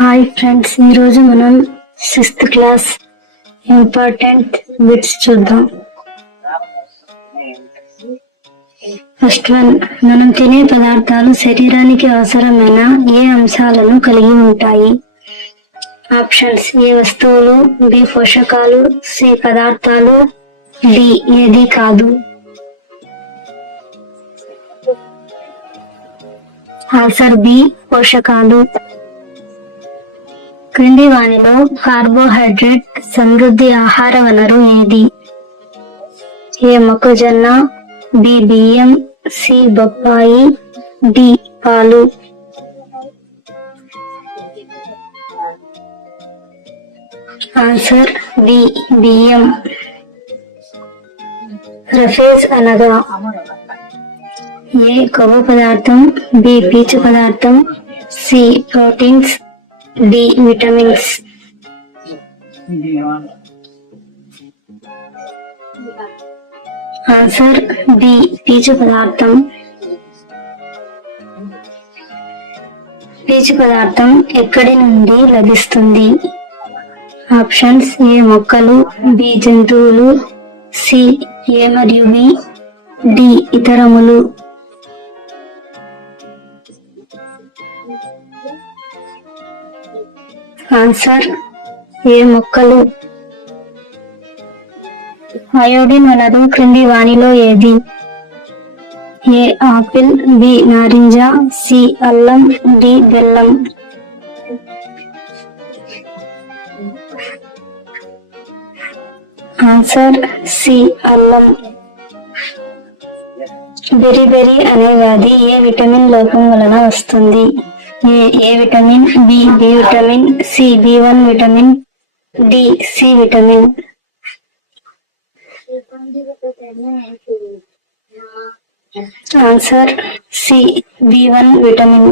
Hi friends, ఈరోజు మనం 6th class important bits చూద్దాం. ఫస్ట్ వన్, మనం తినే పదార్థాలు శరీరానికి అవసరమైన ఏ అంశాలను కలిగి ఉంటాయి? ఆప్షన్స్: ఏ వస్తువులు, బి పోషకాలు, సి పదార్థాలు, డి ఏది కాదు. ఆన్సర్ బి పోషకాలు. క్రింది వానిలో కార్బోహైడ్రేట్ సమృద్ధి ఆహార వనరు ఏది? ఏ మొక్కజొన్న, బి బియ్యం, సి బొప్పాయి, డి పాలు. ఆన్సర్ బి బియ్యం. రఫేజ్ అనగా ఏ కొవ్వు పదార్థం, బి పీచు పదార్థం, C proteins, D vitamins. Answer B పీచు పదార్థం. పీచు పదార్థం ఎక్కడి నుండి లభిస్తుంది? ఆప్షన్స్: ఏ మొక్కలు, బి జంతువులు, సి ఏ మరియు బి, డి ఇతరములు. ఆన్సర్ ఏ మొక్కలు. అయోడిన్ వనరు క్రింది వానిలో ఏది? ఏ ఆపిల్, బి నారింజ, సి అల్లం, డి బెల్లం. ఆన్సర్ సి అల్లం. బెరిబెరి అనే వ్యాధి ఏ విటమిన్ లోపం వలన వస్తుంది? A vitamin, B vitamin, C B1 vitamin, D C vitamin. Answer C B1 vitamin.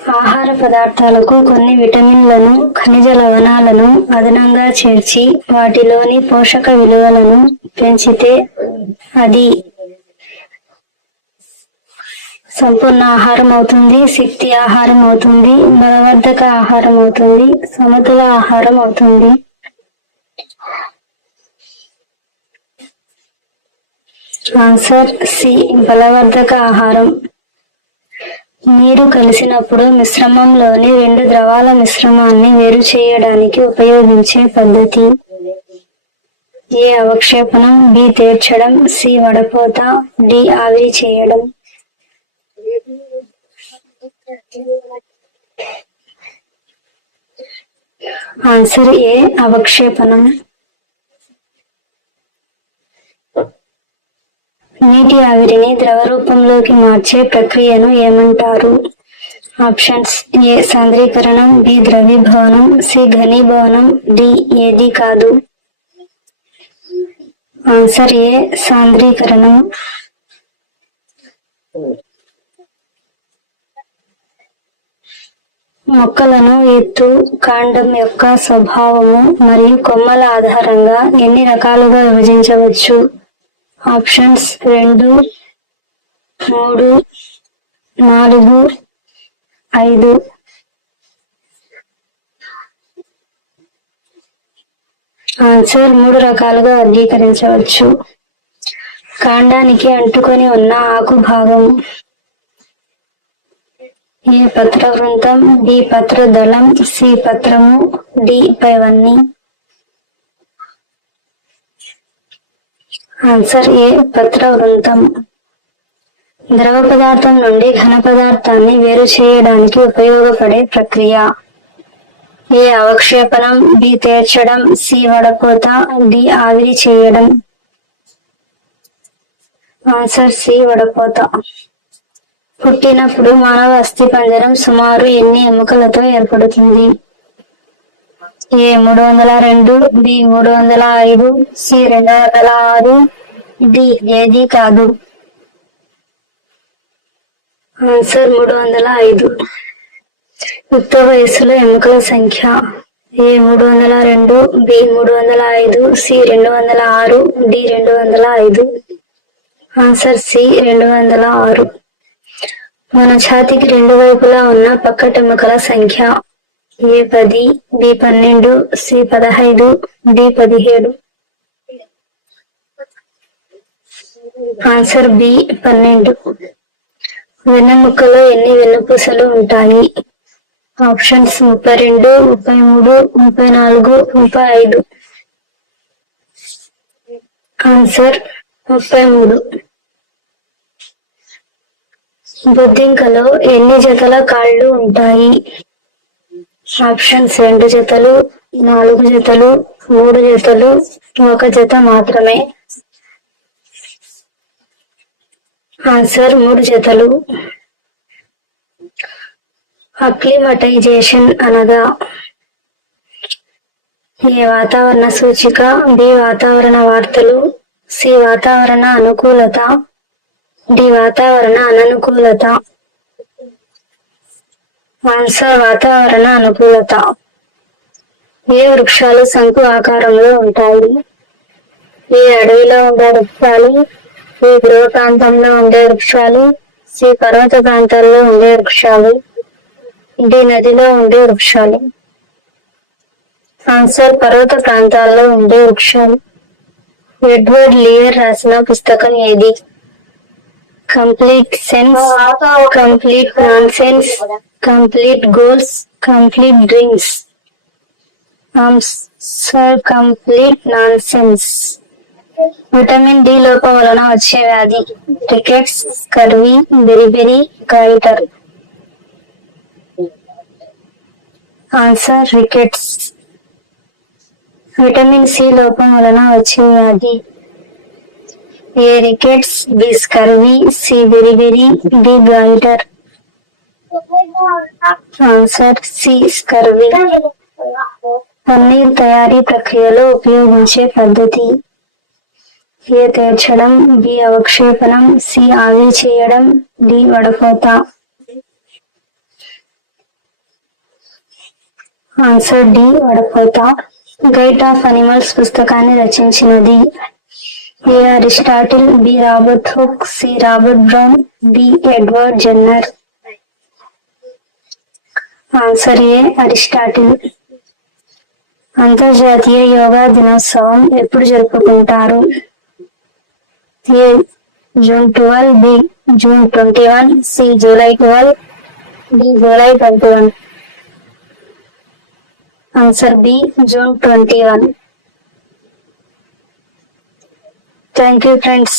ఆహార పదార్థాలకు కొన్ని విటమిన్లను, ఖనిజ లవణాలను అదనంగా చేర్చి వాటిలోని పోషక విలువలను పెంచితే అది సంపూర్ణ ఆహారం అవుతుంది, శక్తి ఆహారం అవుతుంది, బలవర్ధక ఆహారం అవుతుంది, సమతుల ఆహారం అవుతుంది. ఆన్సర్ సి బలవర్ధక ఆహారం. నీరు కలిసినప్పుడు మిశ్రమంలోని రెండు ద్రవాల మిశ్రమాన్ని వేరు చేయడానికి ఉపయోగించే పద్ధతి? ఏ అవక్షేపణం, బి తేర్చడం, సి వడపోత, డి ఆవిరి చేయడం. ఆన్సర్ ఏ అవక్షేపణం. నీటి ఆవిరిని ద్రవ రూపంలోకి మార్చే ప్రక్రియను ఏమంటారు? ఆప్షన్స్: ఏ సాంద్రీకరణం, బి ద్రవీభవనం, సి ఘనీభవనం, డి ఏది కాదు. ఆన్సర్ ఏ సాంద్రీకరణం. మొక్కలను ఎత్తు, కాండం యొక్క స్వభావము మరియు కొమ్మల ఆధారంగా ఎన్ని రకాలుగా విభజించవచ్చు? ఆప్షన్స్: 2, 3, 4, 5. ఆన్సర్ 3 రకాలుగా వర్గీకరించవచ్చు. కాండానికి అంటుకొని ఉన్న ఆకు భాగం. ఏ పత్రవృంతం, బి పత్రదళం, సి పత్రము, డి పైవన్నీ. ఆన్సర్ ఏ పత్రవృంతం. ద్రవ పదార్థం నుండి ఘన పదార్థాన్ని వేరు చేయడానికి ఉపయోగపడే ప్రక్రియ? ఏ అవక్షేపణం, బి తేర్చడం, సి వడపోత, డి ఆవిరి చేయడం. ఆన్సర్ సి వడపోత. పుట్టినప్పుడు మానవ అస్థిపంజరం సుమారు ఎన్ని ఎముకలతో ఏర్పడుతుంది? ఏ 302, బి 305, సి 206, డి ఏది కాదు. ఆన్సర్ 305. యుక్త వయస్సులో ఎముకల సంఖ్య? A 302, B 305, C 206, D 205. Answer C 206. మన ఛాతీకి రెండు వైపులా ఉన్న పక్కటెముకల సంఖ్య A10, B12, C15, D17. Answer B12. వెన్నెముకలో ఎన్ని వెన్నుపూసలు ఉంటాయి? ఆప్షన్స్ 32, 33, 34, 35. ఆన్సర్ 33. బొద్దింకలో ఎన్ని జతల కాళ్ళు ఉంటాయి? ఆప్షన్స్ 2 జతలు, 4 జతలు, 3 జతలు, 1 జత మాత్రమే. ఆన్సర్ 3 జతలు. అక్లిమటైజేషన్ అనగా? ఏ వాతావరణ సూచిక, బి వాతావరణ వార్తలు, సి వాతావరణ అనుకూలత, డి వాతావరణ అననుకూలత. ఆన్సర్ వాతావరణ అనుకూలత. ఏ వృక్షాలు శంకు ఆకారంలో ఉంటాయి? ఏ అడవిలో ఉండే వృక్షాలు, ఈ ధ్రువ ప్రాంతంలో ఉండే వృక్షాలు, సి పర్వత ప్రాంతాల్లో ఉండే వృక్షాలు, డి నదిలో ఉండే వృక్షాలు. ఆన్సర్ పర్వత ప్రాంతాల్లో ఉండే వృక్షాలు. ఎడ్వర్డ్ లియర్ రాసిన పుస్తకం ఏది? Complete sense, complete nonsense, complete goals, complete dreams. Answer complete nonsense. Vitamin D లోపం వలన వచ్చే వ్యాధి? Rickets, scurvy, beriberi, goiter. Answer rickets. Vitamin C లోపం వలన వచ్చే వ్యాధి? A rickets, B scurvy, C beriberi, D goiter. Answer C scurvy. Paneer తయారీ ప్రక్రియలో ఉపయోగించే పద్ధతి? ఏ తేర్చడం, బి అవక్షేపణం, సి ఆవి చేయడం, డి వడపోత. ఆన్సర్ డి వడపోత. గైట్ ఆఫ్ అనిమల్స్ పుస్తకాన్ని రచించినది? A Aristotle, B Robert Hooke, C Robert Brown, D Edward Jenner. Answer A Aristotle. అంతర్జాతీయ యోగా దినోత్సవం ఎప్పుడు జరుపుకుంటారు? A June 12, B June 21, C July 12, D July 21. Answer B June 21. Thank you friends.